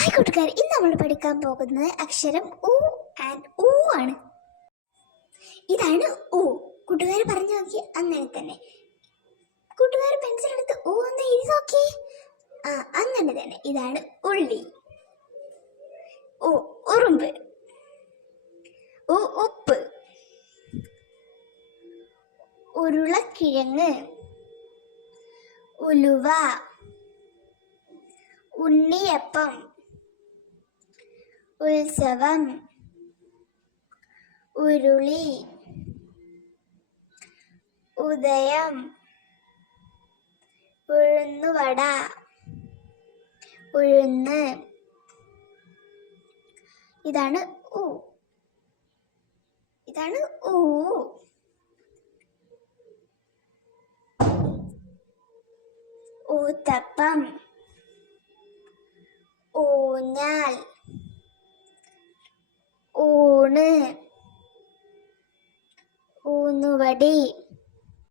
Hi കൂട്ടുകാർ, ഇന്ന് നമ്മൾ പഠിക്കാൻ പോകുന്നത് അക്ഷരം ഉ ആൻഡ് ഊ ആണ്. ഇതാണ് ഉ. കൂട്ടുകാർ പറഞ്ഞു നോക്കി. അങ്ങനെ തന്നെ കൂട്ടുകാർ പെൻസിൽ എടുത്ത് ഊ ഒന്ന് എഴുതി നോക്കി. അങ്ങനെ തന്നെ. ഇതാണ് ഉള്ളി. ഉ ഉറുമ്പ്. ഉ ഉപ്പ്. ഉരുളക്കിഴങ്ങ്. ഉലുവ. ഉണ്ണിയപ്പം. ഉത്സവം. ഉരുളി. ഉദയം. ഉഴുന്നുവട. ഉഴുന്ന്. ഇതാണ് ഉ. ഇതാണ് ഊ. ഊത്തപ്പം. ഊഞ്ഞാൽ. ഊണ്. ഊന്നുവടി.